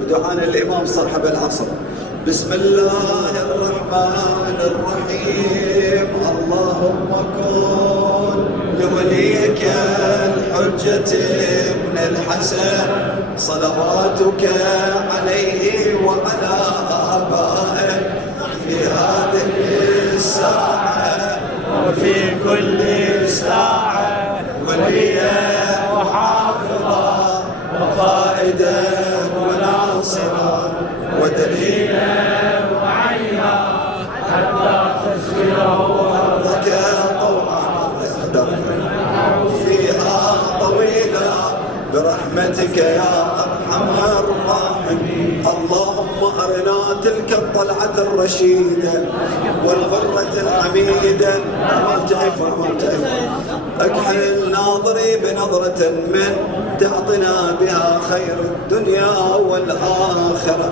ودعانا الإمام صاحب العصر. بسم الله الرحمن الرحيم. اللهم كن لوليك الحجة ابن الحسن صلواتك عليه وعلى آبائه في هذه الساعة وفي كل ساعة وليا وحافظا وقائدا وناصرا ودليلا وعينا حتى تسيره أرضك طوعا فيها طويلا برحمتك يا أرحم الراحمين. اللهم أرنا تلك الطلعة الرشيدة والغرة الحميدة. اكحل ناظري بنظرة من تعطنا بها خير الدنيا والآخرة.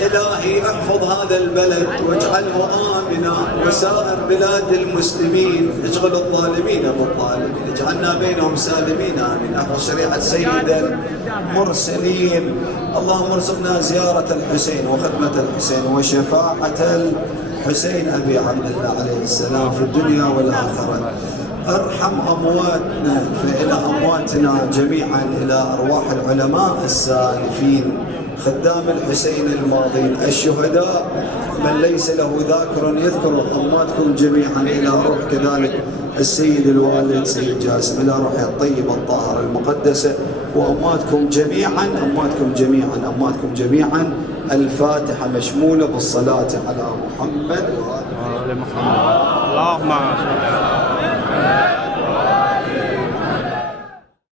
إلهي احفظ هذا البلد واجعله آمنا وسائر بلاد المسلمين. اشغل الظالمين بالظالمين، اجعلنا بينهم سالمين آمين. احفظ شريعة سيد المرسلين. اللهم ارزقنا زيارة الحسين وخدمة الحسين وشفاعة الحسين أبي عبد الله عليه السلام في الدنيا والآخرة. ارحم أمواتنا فإلى أمواتنا جميعا، إلى أرواح العلماء السالفين خدام الحسين الماضين الشهداء من ليس له ذاكر يذكر. أمواتكم جميعا إلى روح كذلك السيد الوالد سيد جاسم، إلى روحه الطيبة الطاهرة المقدسة. وأمواتكم جميعا أمواتكم جميعا. الفاتحة مشمولة بالصلاة على محمد وآل محمد. اللهم صل على محمد.